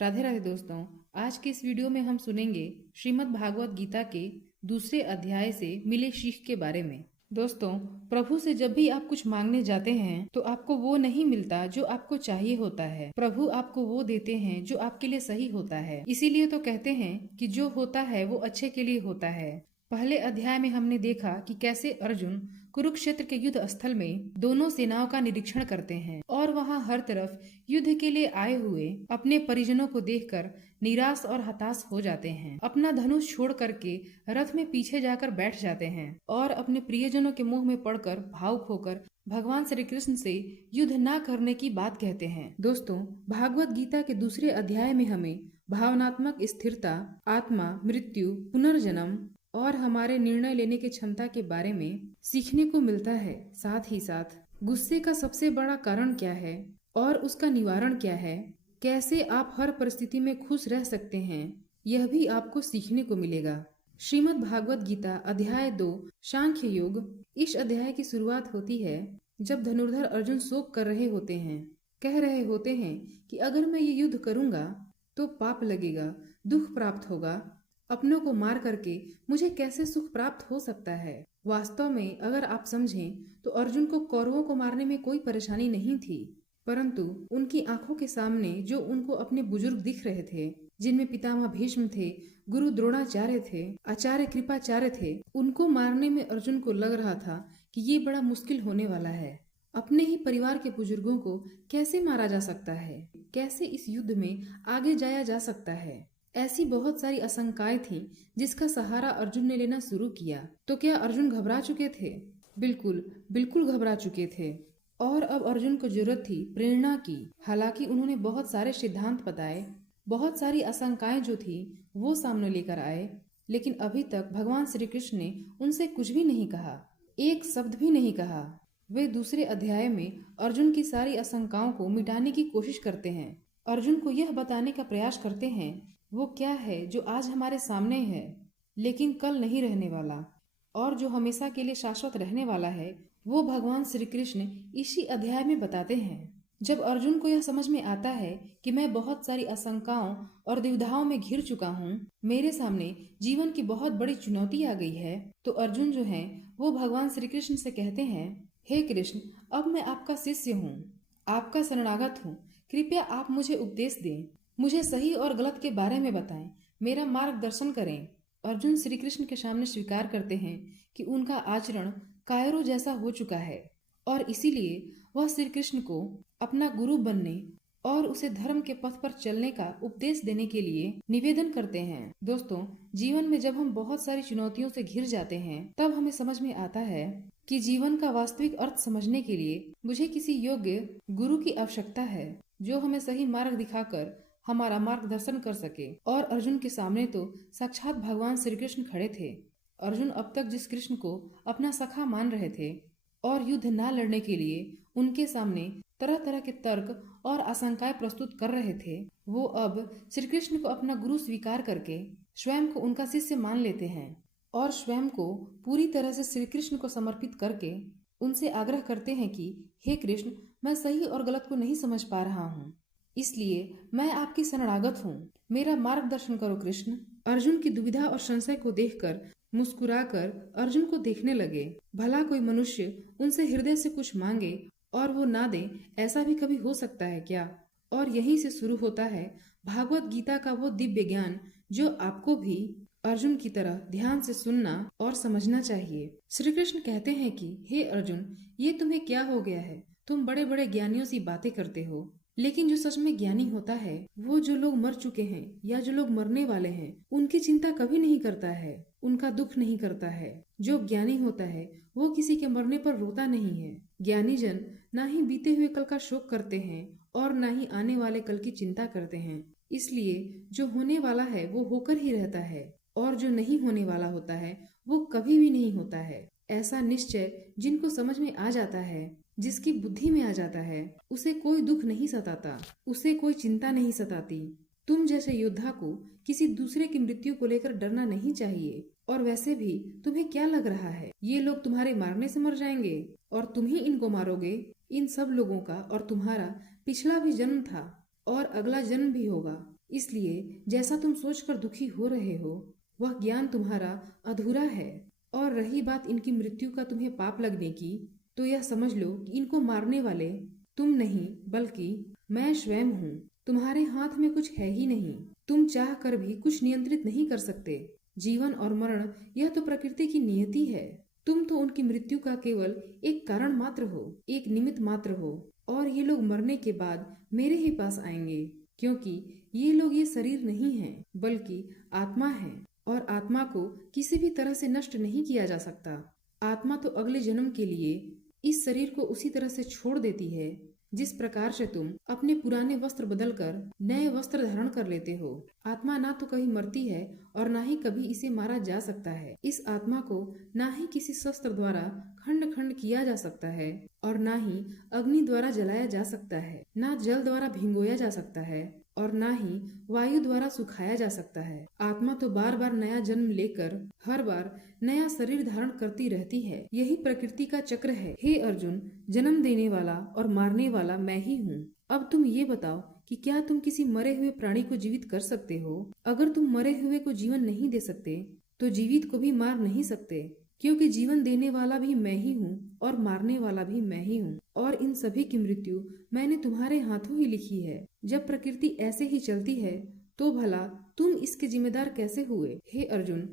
राधे राधे दोस्तों। आज के इस वीडियो में हम सुनेंगे श्रीमद् भागवत गीता के दूसरे अध्याय से मिले सीख के बारे में। दोस्तों, प्रभु से जब भी आप कुछ मांगने जाते हैं तो आपको वो नहीं मिलता जो आपको चाहिए होता है। प्रभु आपको वो देते हैं जो आपके लिए सही होता है। इसीलिए तो कहते हैं कि जो होता है वो अच्छे के लिए होता है। पहले अध्याय में हमने देखा कि कैसे अर्जुन कुरुक्षेत्र के युद्ध स्थल में दोनों सेनाओं का निरीक्षण करते हैं और वहां हर तरफ युद्ध के लिए आए हुए अपने परिजनों को देखकर निराश और हताश हो जाते हैं। अपना धनुष छोड़ करके रथ में पीछे जाकर बैठ जाते हैं और अपने प्रियजनों के मुंह में पड़कर भावुक होकर भगवान श्री कृष्ण से युद्ध न करने की बात कहते हैं। दोस्तों, भागवत गीता के दूसरे अध्याय में हमें भावनात्मक स्थिरता, आत्मा, मृत्यु, पुनर्जन्म और हमारे निर्णय लेने की क्षमता के बारे में सीखने को मिलता है। साथ ही साथ गुस्से का सबसे बड़ा कारण क्या है और उसका निवारण क्या है, कैसे आप हर परिस्थिति में खुश रह सकते हैं, यह भी आपको सीखने को मिलेगा। श्रीमद् भागवत गीता अध्याय 2 सांख्य योग। इस अध्याय की शुरुआत होती है जब धनुर्धर अर्जुन शोक कर रहे होते हैं। कह रहे होते हैं कि अगर मैं ये युद्ध करूंगा तो पाप लगेगा, दुख प्राप्त होगा, अपनों को मार करके मुझे कैसे सुख प्राप्त हो सकता है। वास्तव में अगर आप समझें तो अर्जुन को कौरवों को मारने में कोई परेशानी नहीं थी, परंतु उनकी आंखों के सामने जो उनको अपने बुजुर्ग दिख रहे थे, जिनमें पितामह भीष्म थे, गुरु द्रोणाचार्य थे, आचार्य कृपाचार्य थे, उनको मारने में अर्जुन को लग रहा था कि ये बड़ा मुश्किल होने वाला है। अपने ही परिवार के बुजुर्गों को कैसे मारा जा सकता है, कैसे इस युद्ध में आगे जाया जा सकता है। ऐसी बहुत सारी आशंकाएं थीं जिसका सहारा अर्जुन ने लेना शुरू किया। तो क्या अर्जुन घबरा चुके थे? बिल्कुल बिल्कुल घबरा चुके थे और अब अर्जुन को जरूरत थी प्रेरणा की। हालांकि उन्होंने बहुत सारे सिद्धांत बताए, बहुत सारी आशंकाएं जो थी वो सामने लेकर आए, लेकिन अभी तक भगवान श्री कृष्ण ने उनसे कुछ भी नहीं कहा, एक शब्द भी नहीं कहा। वे दूसरे अध्याय में अर्जुन की सारी आशंकाओं को मिटाने की कोशिश करते हैं। अर्जुन को यह बताने का प्रयास करते हैं वो क्या है जो आज हमारे सामने है लेकिन कल नहीं रहने वाला, और जो हमेशा के लिए शाश्वत रहने वाला है वो भगवान श्री कृष्ण इसी अध्याय में बताते हैं। जब अर्जुन को यह समझ में आता है कि मैं बहुत सारी आशंकाओं और दुविधाओं में घिर चुका हूँ, मेरे सामने जीवन की बहुत बड़ी चुनौती आ गई है, तो अर्जुन जो है वो भगवान श्री कृष्ण से कहते हैं, हे कृष्ण, अब मैं आपका शिष्य हूँ, आपका शरणागत हूँ, कृपया आप मुझे उपदेश दें, मुझे सही और गलत के बारे में बताएं, मेरा मार्गदर्शन करें। अर्जुन श्री कृष्ण के सामने स्वीकार करते हैं कि उनका आचरण कायरों जैसा हो चुका है और इसीलिए वह श्री कृष्ण को अपना गुरु बनने और उसे धर्म के पथ पर चलने का उपदेश देने के लिए निवेदन करते हैं। दोस्तों, जीवन में जब हम बहुत सारी चुनौतियों से घिर जाते हैं तब हमें समझ में आता है कि जीवन का वास्तविक अर्थ समझने के लिए मुझे किसी योग्य गुरु की आवश्यकता है जो हमें सही मार्ग दिखाकर हमारा मार्गदर्शन कर सके। और अर्जुन के सामने तो साक्षात भगवान श्री कृष्ण खड़े थे। अर्जुन अब तक जिस कृष्ण को अपना सखा मान रहे थे और युद्ध न लड़ने के लिए उनके सामने तरह तरह के तर्क और आशंकाएं प्रस्तुत कर रहे थे, वो अब श्री कृष्ण को अपना गुरु स्वीकार करके स्वयं को उनका शिष्य मान लेते हैं और स्वयं को पूरी तरह से श्री कृष्ण को समर्पित करके उनसे आग्रह करते हैं कि हे कृष्ण, मैं सही और गलत को नहीं समझ पा रहा हूँ, इसलिए मैं आपकी शरणागत हूँ, मेरा मार्गदर्शन करो कृष्ण। अर्जुन की दुविधा और संशय को देखकर मुस्कुराकर अर्जुन को देखने लगे। भला कोई मनुष्य उनसे हृदय से कुछ मांगे और वो ना दे, ऐसा भी कभी हो सकता है क्या? और यहीं से शुरू होता है भागवत गीता का वो दिव्य ज्ञान जो आपको भी अर्जुन की तरह ध्यान से सुनना और समझना चाहिए। श्री कृष्ण कहते हैं कि हे अर्जुन, ये तुम्हें क्या हो गया है? तुम बड़े बड़े ज्ञानियों सी बातें करते हो, लेकिन जो सच में ज्ञानी होता है वो जो लोग मर चुके हैं या जो लोग मरने वाले हैं उनकी चिंता कभी नहीं करता है, उनका दुख नहीं करता है। जो ज्ञानी होता है वो किसी के मरने पर रोता नहीं है। ज्ञानी जन ना ही बीते हुए कल का शोक करते हैं और ना ही आने वाले कल की चिंता करते हैं। इसलिए जो होने वाला है वो होकर ही रहता है और जो नहीं होने वाला होता है वो कभी भी नहीं होता है। ऐसा निश्चय जिनको समझ में आ जाता है, जिसकी बुद्धि में आ जाता है, उसे कोई दुख नहीं सताता, उसे कोई चिंता नहीं सताती। तुम जैसे योद्धा को किसी दूसरे की मृत्यु को लेकर डरना नहीं चाहिए। और वैसे भी तुम्हें क्या लग रहा है ये लोग तुम्हारे मारने से मर जाएंगे और तुम ही इनको मारोगे? इन सब लोगों का और तुम्हारा पिछला भी जन्म था और अगला जन्म भी होगा। इसलिए जैसा तुम सोचकर दुखी हो रहे हो वह ज्ञान तुम्हारा अधूरा है। और रही बात इनकी मृत्यु का तुम्हें पाप लगने की, तो यह समझ लो कि इनको मारने वाले तुम नहीं बल्कि मैं स्वयं हूँ। तुम्हारे हाथ में कुछ है ही नहीं। तुम चाह कर भी कुछ नियंत्रित नहीं कर सकते। जीवन और मरण यह तो प्रकृति की नियति है। तुम तो उनकी मृत्यु का केवल एक कारण मात्र हो, एक निमित्त मात्र हो। और ये लोग मरने के बाद मेरे ही पास आएंगे, क्योंकि ये लोग ये शरीर नहीं है बल्कि आत्मा है। और आत्मा को किसी भी तरह से नष्ट नहीं किया जा सकता। आत्मा तो अगले जन्म के लिए इस शरीर को उसी तरह से छोड़ देती है जिस प्रकार से तुम अपने पुराने वस्त्र बदलकर नए वस्त्र धारण कर लेते हो। आत्मा ना तो कहीं मरती है और ना ही कभी इसे मारा जा सकता है। इस आत्मा को ना ही किसी शस्त्र द्वारा खंड खंड किया जा सकता है और ना ही अग्नि द्वारा जलाया जा सकता है, ना जल द्वारा भिगोया जा सकता है और ना ही वायु द्वारा सुखाया जा सकता है। आत्मा तो बार बार नया जन्म लेकर हर बार नया शरीर धारण करती रहती है। यही प्रकृति का चक्र है। हे अर्जुन, जन्म देने वाला और मारने वाला मैं ही हूँ। अब तुम ये बताओ कि क्या तुम किसी मरे हुए प्राणी को जीवित कर सकते हो? अगर तुम मरे हुए को जीवन नहीं दे सकते तो जीवित को भी मार नहीं सकते, क्योंकि जीवन देने वाला भी मैं ही हूँ और मारने वाला भी मैं ही हूँ। और इन सभी की मृत्यु मैंने तुम्हारे हाथों ही लिखी है। जब प्रकृति ऐसे ही चलती है तो भला तुम इसके जिम्मेदार कैसे हुए? हे अर्जुन,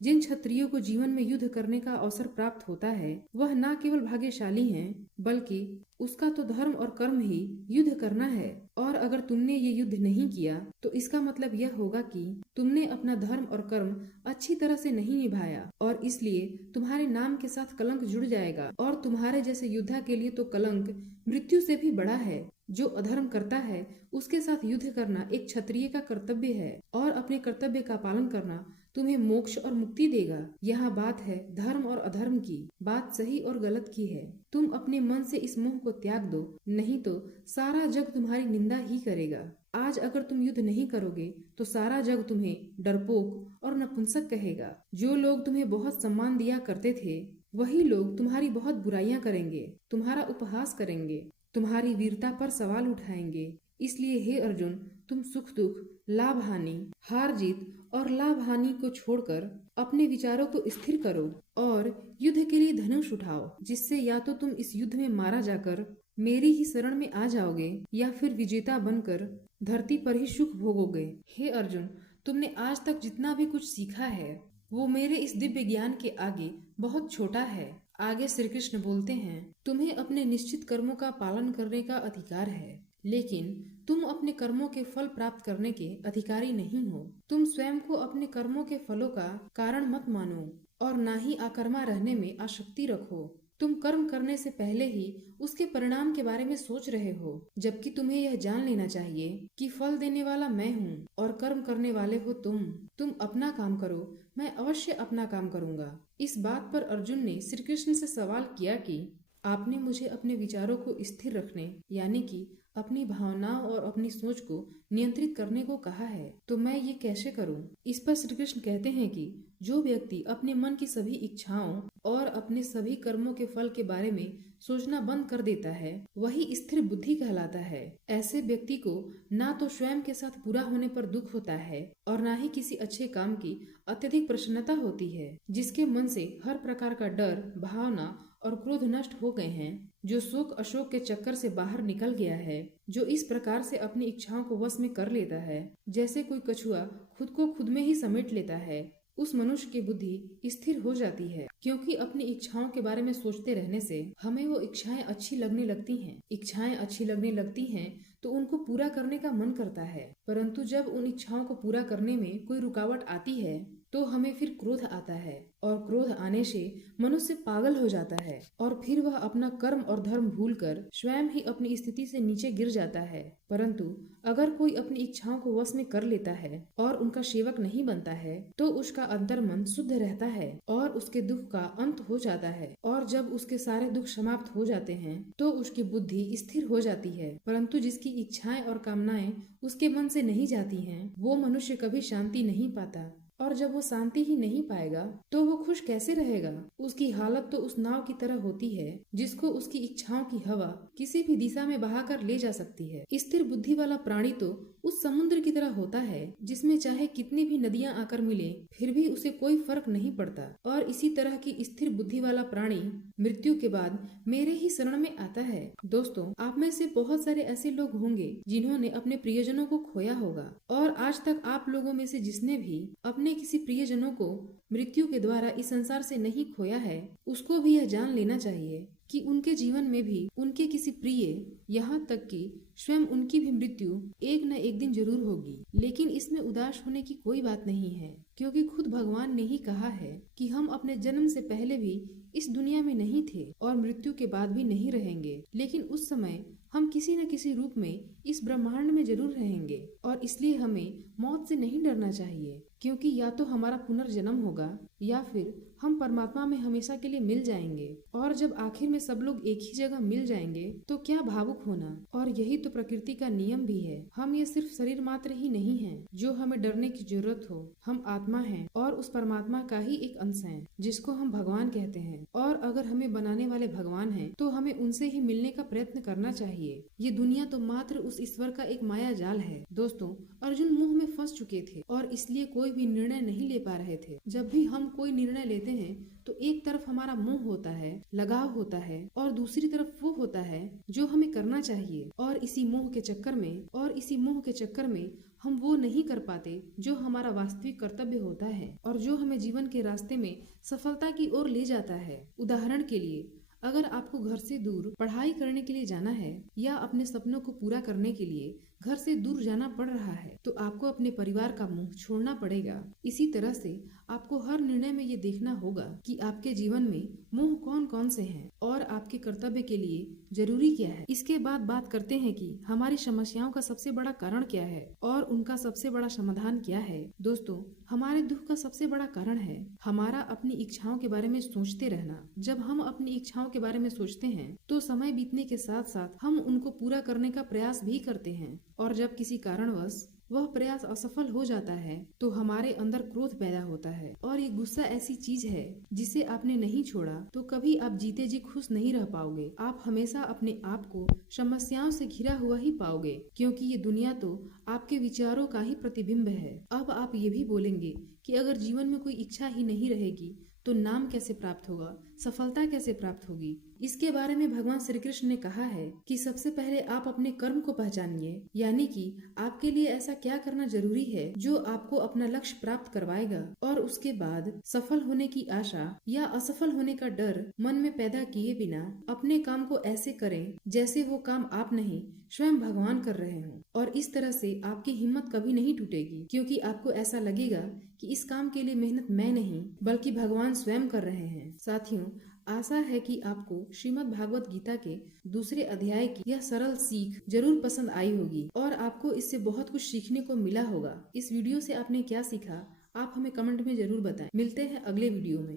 जिन क्षत्रियों को जीवन में युद्ध करने का अवसर प्राप्त होता है वह न केवल भाग्यशाली हैं, बल्कि उसका तो धर्म और कर्म ही युद्ध करना है। और अगर तुमने ये युद्ध नहीं किया तो इसका मतलब यह होगा कि तुमने अपना धर्म और कर्म अच्छी तरह से नहीं निभाया और इसलिए तुम्हारे नाम के साथ कलंक जुड़ जाएगा। और तुम्हारे जैसे योद्धा के लिए तो कलंक मृत्यु से भी बड़ा है। जो अधर्म करता है उसके साथ युद्ध करना एक क्षत्रिय का कर्तव्य है और अपने कर्तव्य का पालन करना तुम्हें मोक्ष और मुक्ति देगा। यहाँ बात है धर्म और अधर्म की, बात सही और गलत की है। तुम अपने मन से इस मोह को त्याग दो, नहीं तो सारा जग तुम्हारी निंदा ही करेगा। आज अगर तुम युद्ध नहीं करोगे तो सारा जग तुम्हें डरपोक और नपुंसक कहेगा। जो लोग तुम्हें बहुत सम्मान दिया करते थे वही लोग तुम्हारी बहुत बुराइयां करेंगे, तुम्हारा उपहास करेंगे, तुम्हारी वीरता पर सवाल उठाएंगे। इसलिए हे अर्जुन, तुम सुख दुख, लाभ हानि, हार जीत और लाभ हानि को छोड़कर अपने विचारों को स्थिर करो और युद्ध के लिए धनुष उठाओ, जिससे या तो तुम इस युद्ध में मारा जाकर मेरी ही शरण में आ जाओगे या फिर विजेता बनकर धरती पर ही सुख भोगोगे। हे अर्जुन, तुमने आज तक जितना भी कुछ सीखा है वो मेरे इस दिव्य ज्ञान के आगे बहुत छोटा है। आगे श्री कृष्ण बोलते हैं, तुम्हें अपने निश्चित कर्मों का पालन करने का अधिकार है, लेकिन तुम अपने कर्मों के फल प्राप्त करने के अधिकारी नहीं हो। तुम स्वयं को अपने कर्मों के फलों का कारण मत मानो और ना ही आकर्मा रहने में आसक्ति रखो। तुम कर्म करने से पहले ही उसके परिणाम के बारे में सोच रहे हो, जबकि तुम्हें यह जान लेना चाहिए कि फल देने वाला मैं हूँ और कर्म करने वाले हो तुम। तुम अपना काम करो, मैं अवश्य अपना काम करूँगा। इस बात पर अर्जुन ने श्री कृष्ण से सवाल किया कि आपने मुझे अपने विचारों को स्थिर रखने यानी कि अपनी भावनाओं और अपनी सोच को नियंत्रित करने को कहा है, तो मैं ये कैसे करूं? इस पर श्री कृष्ण कहते हैं कि जो व्यक्ति अपने मन की सभी इच्छाओं और अपने सभी कर्मों के फल के बारे में सोचना बंद कर देता है वही स्थिर बुद्धि कहलाता है। ऐसे व्यक्ति को ना तो स्वयं के साथ पूरा होने पर दुख होता है और ना ही किसी अच्छे काम की अत्यधिक प्रसन्नता होती है। जिसके मन से हर प्रकार का डर, भावना और क्रोध नष्ट हो गए हैं, जो शोक अशोक के चक्कर से बाहर निकल गया है, जो इस प्रकार से अपनी इच्छाओं को वश में कर लेता है जैसे कोई कछुआ खुद को खुद में ही समेट लेता है, उस मनुष्य की बुद्धि स्थिर हो जाती है। क्योंकि अपनी इच्छाओं के बारे में सोचते रहने से हमें वो इच्छाएं अच्छी लगने लगती हैं। इच्छाएं अच्छी लगने लगती हैं तो उनको पूरा करने का मन करता है, परंतु जब उन इच्छाओं को पूरा करने में कोई रुकावट आती है तो हमें फिर क्रोध आता है और क्रोध आने से मनुष्य पागल हो जाता है और फिर वह अपना कर्म और धर्म भूलकर स्वयं ही अपनी स्थिति से नीचे गिर जाता है। परंतु अगर कोई अपनी इच्छाओं को वश में कर लेता है और उनका सेवक नहीं बनता है तो उसका अंतर्मन शुद्ध रहता है और उसके दुख का अंत हो जाता है। और जब उसके सारे दुख समाप्त हो जाते हैं तो उसकी बुद्धि स्थिर हो जाती है। परंतु जिसकी इच्छाएं और कामनाएं उसके मन से नहीं जाती हैं वो मनुष्य कभी शांति नहीं पाता। और जब वो शांति ही नहीं पाएगा तो वो खुश कैसे रहेगा। उसकी हालत तो उस नाव की तरह होती है जिसको उसकी इच्छाओं की हवा किसी भी दिशा में बहाकर ले जा सकती है। स्थिर बुद्धि वाला प्राणी तो उस समुद्र की तरह होता है जिसमें चाहे कितनी भी नदियां आकर मिले फिर भी उसे कोई फर्क नहीं पड़ता। और इसी तरह की स्थिर बुद्धि वाला प्राणी मृत्यु के बाद मेरे ही शरण में आता है। दोस्तों, आप में से बहुत सारे ऐसे लोग होंगे जिन्होंने अपने प्रियजनों को खोया होगा, और आज तक आप लोगों में से जिसने भी अपने किसी प्रियजनों को मृत्यु के द्वारा इस संसार से नहीं खोया है, उसको भी यह जान लेना चाहिए कि उनके जीवन में भी उनके किसी प्रिय, यहाँ तक कि स्वयं उनकी भी मृत्यु एक न एक दिन जरूर होगी। लेकिन इसमें उदास होने की कोई बात नहीं है, क्योंकि खुद भगवान ने ही कहा है कि हम अपने जन्म से पहले भी इस दुनिया में नहीं थे और मृत्यु के बाद भी नहीं रहेंगे, लेकिन उस समय हम किसी न किसी रूप में इस ब्रह्मांड में जरूर रहेंगे। और इसलिए हमें मौत से नहीं डरना चाहिए, क्योंकि या तो हमारा पुनर्जन्म होगा या फिर हम परमात्मा में हमेशा के लिए मिल जाएंगे। और जब आखिर में सब लोग एक ही जगह मिल जाएंगे तो क्या भावुक होना। और यही तो प्रकृति का नियम भी है। हम ये सिर्फ शरीर मात्र ही नहीं है जो हमें डरने की जरूरत हो। हम आत्मा हैं और उस परमात्मा का ही एक अंश है जिसको हम भगवान कहते हैं। और अगर हमें बनाने वाले भगवान हैं तो हमें उनसे ही मिलने का प्रयत्न करना चाहिए। ये दुनिया तो मात्र उस ईश्वर का एक माया जाल है। दोस्तों, अर्जुन मुंह में फंस चुके थे और इसलिए कोई भी निर्णय नहीं ले पा रहे थे। जब भी हम कोई निर्णय लेते हैं तो एक तरफ हमारा मोह होता है, लगाव होता है, और दूसरी तरफ वो होता है जो हमें करना चाहिए। और इसी मोह के चक्कर में हम वो नहीं कर पाते जो हमारा वास्तविक कर्तव्य होता है और जो हमें जीवन के रास्ते में सफलता की ओर ले जाता है। उदाहरण के लिए, अगर आपको घर से दूर पढ़ाई करने के लिए जाना है या अपने सपनों को पूरा करने के लिए घर से दूर जाना पड़ रहा है तो आपको अपने परिवार का मुंह छोड़ना पड़ेगा। इसी तरह से आपको हर निर्णय में ये देखना होगा कि आपके जीवन में मुंह कौन कौन से हैं और आपके कर्तव्य के लिए जरूरी क्या है। इसके बाद बात करते हैं कि हमारी समस्याओं का सबसे बड़ा कारण क्या है और उनका सबसे बड़ा समाधान क्या है। दोस्तों, हमारे दुख का सबसे बड़ा कारण है हमारा अपनी इच्छाओं के बारे में सोचते रहना। जब हम अपनी इच्छाओं के बारे में सोचते हैं तो समय बीतने के साथ साथ हम उनको पूरा करने का प्रयास भी करते हैं, और जब किसी कारणवश वह प्रयास असफल हो जाता है तो हमारे अंदर क्रोध पैदा होता है। और ये गुस्सा ऐसी चीज है जिसे आपने नहीं छोड़ा तो कभी आप जीते जी खुश नहीं रह पाओगे। आप हमेशा अपने आप को समस्याओं से घिरा हुआ ही पाओगे, क्योंकि ये दुनिया तो आपके विचारों का ही प्रतिबिंब है। अब आप ये भी बोलेंगे कि अगर जीवन में कोई इच्छा ही नहीं रहेगी तो नाम कैसे प्राप्त होगा, सफलता कैसे प्राप्त होगी। इसके बारे में भगवान श्री कृष्ण ने कहा है कि सबसे पहले आप अपने कर्म को पहचानिए, यानी कि आपके लिए ऐसा क्या करना जरूरी है जो आपको अपना लक्ष्य प्राप्त करवाएगा। और उसके बाद सफल होने की आशा या असफल होने का डर मन में पैदा किए बिना अपने काम को ऐसे करें जैसे वो काम आप नहीं स्वयं भगवान कर रहे हों। और इस तरह से आपकी हिम्मत कभी नहीं टूटेगी, क्योंकि आपको ऐसा लगेगा कि इस काम के लिए मेहनत मैं नहीं बल्कि भगवान स्वयं कर रहे हैं। साथियों, आशा है कि आपको श्रीमद् भागवत गीता के दूसरे अध्याय की यह सरल सीख जरूर पसंद आई होगी और आपको इससे बहुत कुछ सीखने को मिला होगा। इस वीडियो से आपने क्या सीखा, आप हमें कमेंट में जरूर बताएं। मिलते हैं अगले वीडियो में।